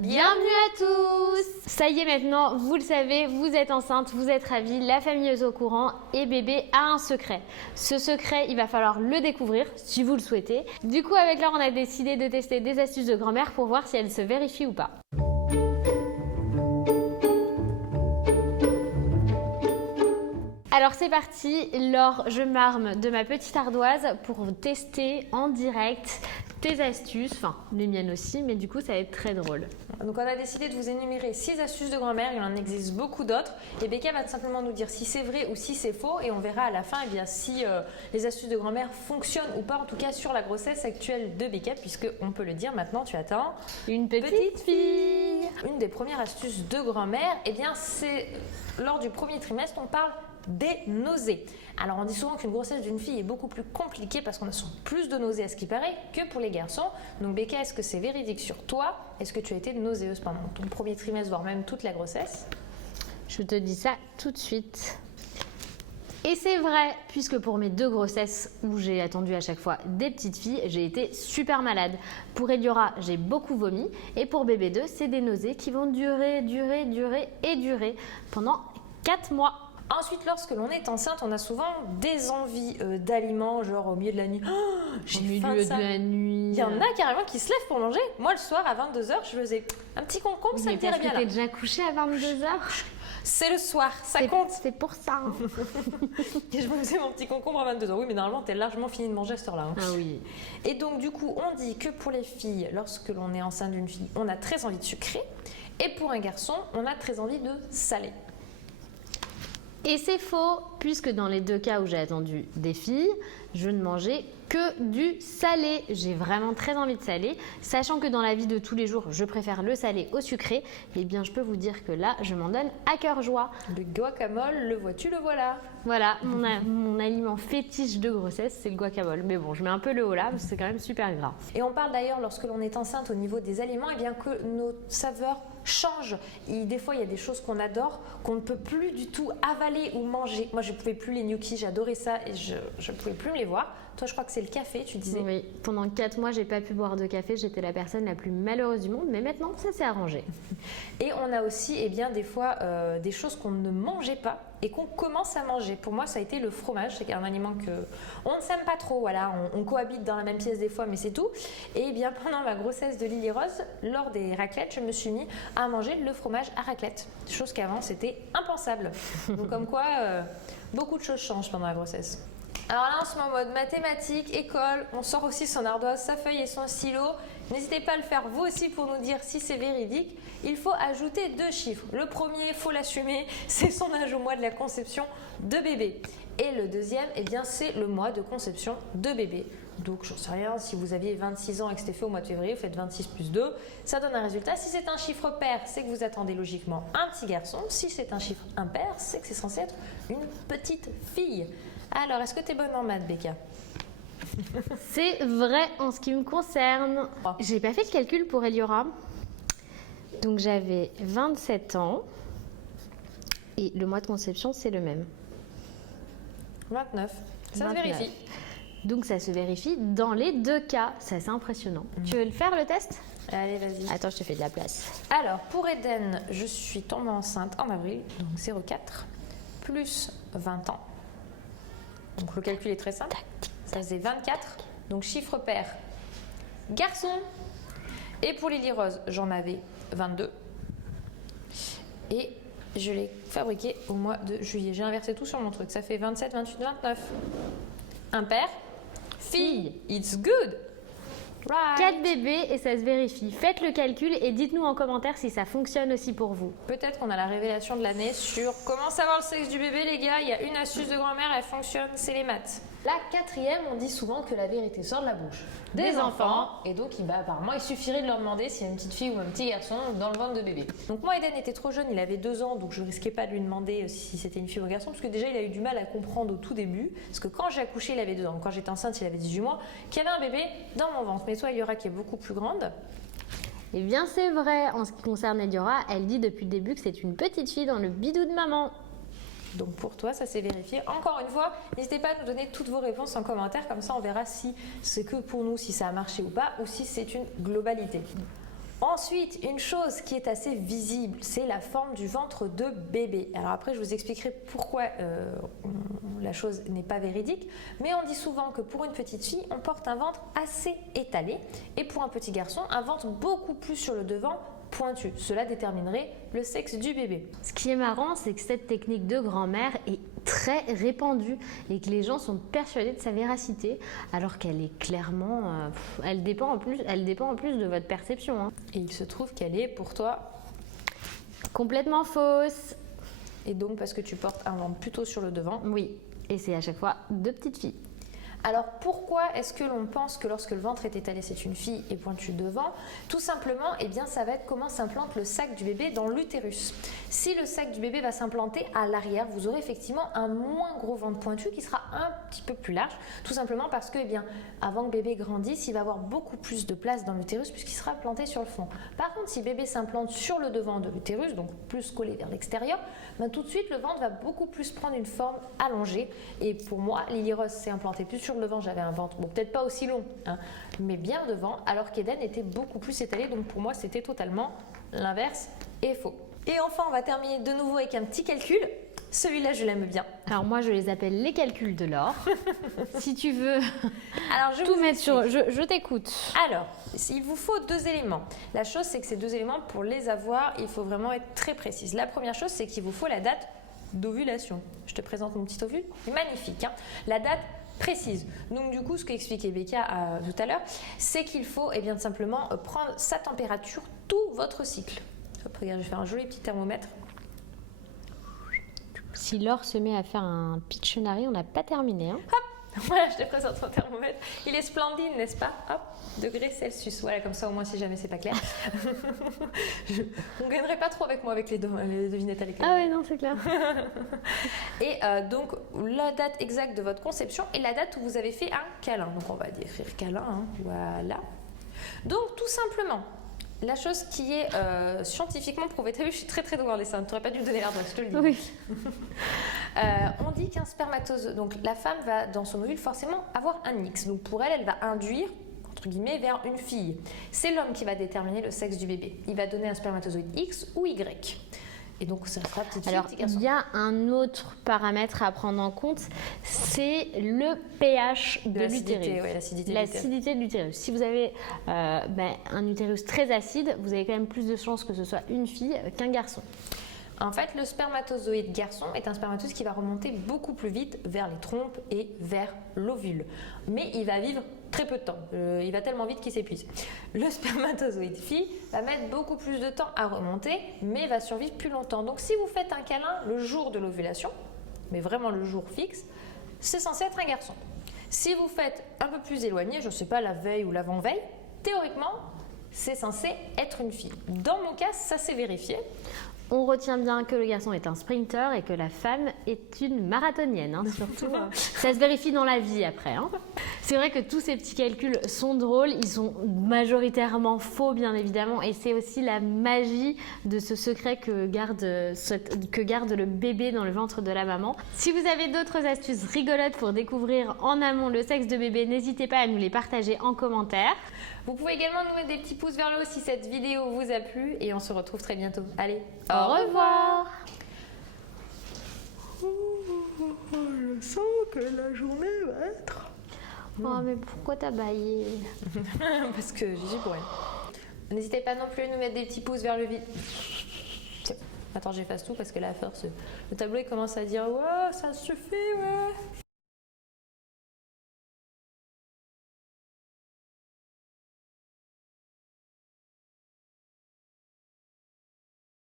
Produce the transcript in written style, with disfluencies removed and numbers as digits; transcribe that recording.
Bienvenue à tous! Ça y est maintenant, vous le savez, vous êtes enceinte, vous êtes ravie, la famille est au courant et bébé a un secret. Ce secret, il va falloir le découvrir si vous le souhaitez. Du coup, avec Laure, on a décidé de tester des astuces de grand-mère pour voir si elles se vérifient ou pas. Alors c'est parti, Laure, je m'arme de ma petite ardoise pour tester en direct tes astuces, enfin les miennes aussi, mais du coup ça va être très drôle. Donc on a décidé de vous énumérer 6 astuces de grand-mère, il en existe beaucoup d'autres et Becca va simplement nous dire si c'est vrai ou si c'est faux et on verra à la fin si les astuces de grand-mère fonctionnent ou pas, en tout cas sur la grossesse actuelle de Becca, puisque on peut le dire maintenant, tu attends une petite fille. Une des premières astuces de grand-mère, c'est lors du premier trimestre, on parle des nausées. Alors on dit souvent qu'une grossesse d'une fille est beaucoup plus compliquée parce qu'on a souvent plus de nausées à ce qui paraît que pour les garçons. Donc Becca, est-ce que c'est véridique sur toi? Est-ce que tu as été nauséeuse pendant ton premier trimestre, voire même toute la grossesse? Je te dis ça tout de suite. Et c'est vrai, puisque pour mes 2 grossesses où j'ai attendu à chaque fois des petites filles, j'ai été super malade. Pour Eliora, j'ai beaucoup vomi et pour bébé 2, c'est des nausées qui vont durer pendant 4 mois. Ensuite, lorsque l'on est enceinte, on a souvent des envies d'aliments, genre au milieu de la nuit. Oh, j'ai faim de ça. La nuit. Il y en a carrément qui se lèvent pour manger. Moi, le soir, à 22h, je faisais un petit concombre, ça me dirait bien là. Tu es déjà couchée à 22h? C'est le soir, ça compte. C'est pour ça. Et je me faisais mon petit concombre à 22h. Oui, mais normalement, tu es largement fini de manger à cette heure-là. Hein. Ah oui. Et donc, du coup, on dit que pour les filles, lorsque l'on est enceinte d'une fille, on a très envie de sucré. Et pour un garçon, on a très envie de salé. Et c'est faux, puisque dans les 2 cas où j'ai attendu des filles, je ne mangeais que du salé. J'ai vraiment très envie de salé, sachant que dans la vie de tous les jours, je préfère le salé au sucré. Eh bien, je peux vous dire que là, je m'en donne à cœur joie. Le guacamole, le vois-tu, le voilà. Voilà, mon aliment fétiche de grossesse, c'est le guacamole. Mais bon, je mets un peu le haut là, parce que c'est quand même super gras. Et on parle d'ailleurs, lorsque l'on est enceinte au niveau des aliments, que nos saveurs changent. Et des fois, il y a des choses qu'on adore, qu'on ne peut plus du tout avaler ou manger. Moi, je ne pouvais plus les gnocchis, j'adorais ça et je ne pouvais plus me les voir. Toi, je crois que c'est le café, tu disais. Oui, pendant 4 mois, j'ai pas pu boire de café. J'étais la personne la plus malheureuse du monde, mais maintenant, ça s'est arrangé. Et on a aussi, des fois, des choses qu'on ne mangeait pas et qu'on commence à manger. Pour moi, ça a été le fromage. C'est un aliment on ne s'aime pas trop. Voilà, on cohabite dans la même pièce des fois, mais c'est tout. Et pendant ma grossesse de Lily Rose, lors des raclettes, je me suis mis à manger le fromage à raclette. Chose qu'avant, c'était impensable. Donc, comme quoi, beaucoup de choses changent pendant la grossesse. Alors là, en ce moment, mode mathématiques, école, on sort aussi son ardoise, sa feuille et son stylo. N'hésitez pas à le faire vous aussi pour nous dire si c'est véridique. Il faut ajouter 2 chiffres. Le premier, il faut l'assumer, c'est son âge au mois de la conception de bébé. Et le deuxième, c'est le mois de conception de bébé. Donc, j'en sais rien, si vous aviez 26 ans et que c'était fait au mois de février, vous faites 26 plus 2, ça donne un résultat. Si c'est un chiffre pair, c'est que vous attendez logiquement un petit garçon. Si c'est un chiffre impair, c'est que c'est censé être une petite fille. Alors, est-ce que tu es bonne en maths, Becca? C'est vrai en ce qui me concerne. J'ai pas fait le calcul pour Eliora. Donc j'avais 27 ans et le mois de conception, c'est le même. 29. Ça 29. se vérifie. Donc ça se vérifie dans les 2 cas. C'est assez impressionnant. Tu veux le faire, le test? Allez, vas-y. Attends, je te fais de la place. Alors, pour Eden, je suis tombée enceinte en avril, donc 0,4 plus 20 ans. Donc le calcul est très simple. Ça faisait 24. Donc chiffre pair. Garçon. Et pour Lily Rose, j'en avais 22. Et je l'ai fabriqué au mois de juillet. J'ai inversé tout sur mon truc. Ça fait 27, 28, 29. Impair. Fille. It's good. Right. 4 bébés et ça se vérifie. Faites le calcul et dites-nous en commentaire si ça fonctionne aussi pour vous. Peut-être qu'on a la révélation de l'année sur comment savoir le sexe du bébé, les gars. Il y a une astuce de grand-mère, elle fonctionne, c'est les maths. La 4e, on dit souvent que la vérité sort de la bouche des enfants. Et donc, apparemment, il suffirait de leur demander s'il y a une petite fille ou un petit garçon dans le ventre de bébé. Donc moi, Eden était trop jeune, il avait 2 ans, donc je risquais pas de lui demander si c'était une fille ou un garçon, parce que déjà, il a eu du mal à comprendre au tout début. Parce que quand j'ai accouché, il avait 2 ans. Quand j'étais enceinte, il avait 18 mois, qu'il y avait un bébé dans mon ventre. Mais toi, Eliora, qui est beaucoup plus grande. Eh bien, c'est vrai. En ce qui concerne Eliora, elle dit depuis le début que c'est une petite fille dans le bidou de maman. Donc pour toi, ça s'est vérifié. Encore une fois, n'hésitez pas à nous donner toutes vos réponses en commentaire, comme ça on verra si c'est que pour nous, si ça a marché ou pas, ou si c'est une globalité. Ensuite, une chose qui est assez visible, c'est la forme du ventre de bébé. Alors après, je vous expliquerai pourquoi la chose n'est pas véridique, mais on dit souvent que pour une petite fille, on porte un ventre assez étalé et pour un petit garçon, un ventre beaucoup plus sur le devant, pointu. Cela déterminerait le sexe du bébé. Ce qui est marrant, c'est que cette technique de grand-mère est très répandue et que les gens sont persuadés de sa véracité, alors qu'elle est clairement, elle dépend en plus de votre perception. Hein. Et il se trouve qu'elle est pour toi Complètement fausse. et donc parce que tu portes un ventre plutôt sur le devant. Oui, et c'est à chaque fois 2 petites filles. Alors pourquoi est-ce que l'on pense que lorsque le ventre est étalé, c'est une fille et pointu devant? Tout simplement, eh bien, ça va être comment s'implante le sac du bébé dans l'utérus. Si le sac du bébé va s'implanter à l'arrière, vous aurez effectivement un moins gros ventre pointu qui sera un petit peu plus large, tout simplement parce que, eh bien, avant que bébé grandisse, il va avoir beaucoup plus de place dans l'utérus puisqu'il sera planté sur le fond. Par contre, si bébé s'implante sur le devant de l'utérus, donc plus collé vers l'extérieur, ben, tout de suite le ventre va beaucoup plus prendre une forme allongée. Et pour moi, Lily Rose s'est implantée plus sur le devant, j'avais un ventre, bon peut-être pas aussi long, hein, mais bien devant, alors qu'Eden était beaucoup plus étalé, donc pour moi c'était totalement l'inverse et faux. Et enfin, on va terminer de nouveau avec un petit calcul. Celui-là, je l'aime bien. Alors moi, je les appelle les calculs de l'or. Si tu veux Alors, je tout vous mettre explique. sur... Je t'écoute. Alors, il vous faut 2 éléments. La chose, c'est que ces 2 éléments, pour les avoir, il faut vraiment être très précise. La première chose, c'est qu'il vous faut la date d'ovulation. Je te présente mon petit ovule. C'est magnifique, hein. La date précise. Donc du coup, ce qu'expliquait Becca tout à l'heure, c'est qu'il faut bien simplement prendre sa température tout votre cycle. Hop, regarde, je vais faire un joli petit thermomètre. Si Laure se met à faire un Pictionary, on n'a pas terminé. Hein. Voilà, je te présente son thermomètre. Il est splendide, n'est-ce pas? Hop, degrés Celsius. Voilà, comme ça au moins si jamais c'est pas clair. On gagnerait pas trop avec moi avec les devinettes à l'école. Ah oui, non, c'est clair. Et donc la date exacte de votre conception et la date où vous avez fait un câlin. Donc on va écrire câlin, hein. Voilà. Donc tout simplement, la chose qui est scientifiquement prouvée, t'as vu, je suis très douée en dessin, tu n'aurais pas dû me donner l'adresse, je te le dis. Oui. On dit qu'un spermatozoïde, donc la femme va dans son ovule forcément avoir un X. Donc pour elle, elle va induire, entre guillemets, vers une fille. C'est l'homme qui va déterminer le sexe du bébé. Il va donner un spermatozoïde X ou Y. Et donc ça sera petite fille, Alors, petit garçon. il y a un autre paramètre à prendre en compte, c'est le pH de l'utérus. Ouais, l'acidité de l'utérus. L'acidité de l'utérus. Si vous avez un utérus très acide, vous avez quand même plus de chances que ce soit une fille qu'un garçon. En fait, le spermatozoïde garçon est un spermatozoïde qui va remonter beaucoup plus vite vers les trompes et vers l'ovule. Mais il va vivre très peu de temps. Il va tellement vite qu'il s'épuise. Le spermatozoïde fille va mettre beaucoup plus de temps à remonter, mais va survivre plus longtemps. Donc si vous faites un câlin le jour de l'ovulation, mais vraiment le jour fixe, c'est censé être un garçon. Si vous faites un peu plus éloigné, je ne sais pas, la veille ou l'avant-veille, théoriquement, c'est censé être une fille. Dans mon cas, ça s'est vérifié. On retient bien que le garçon est un sprinter et que la femme est une marathonienne, hein, surtout. Ça se vérifie dans la vie après. Hein. C'est vrai que tous ces petits calculs sont drôles, ils sont majoritairement faux bien évidemment et c'est aussi la magie de ce secret que garde le bébé dans le ventre de la maman. Si vous avez d'autres astuces rigolotes pour découvrir en amont le sexe de bébé, n'hésitez pas à nous les partager en commentaire. Vous pouvez également nous mettre des petits pouces vers le haut si cette vidéo vous a plu et on se retrouve très bientôt. Allez, Au revoir. Je sens que la journée va être... Oh mais pourquoi t'as baillé? Parce que j'ai pour elle. N'hésitez pas non plus à nous mettre des petits pouces vers le vide. Attends, j'efface tout parce que là, à force, le tableau il commence à dire « Ouais, ça suffit, ouais !»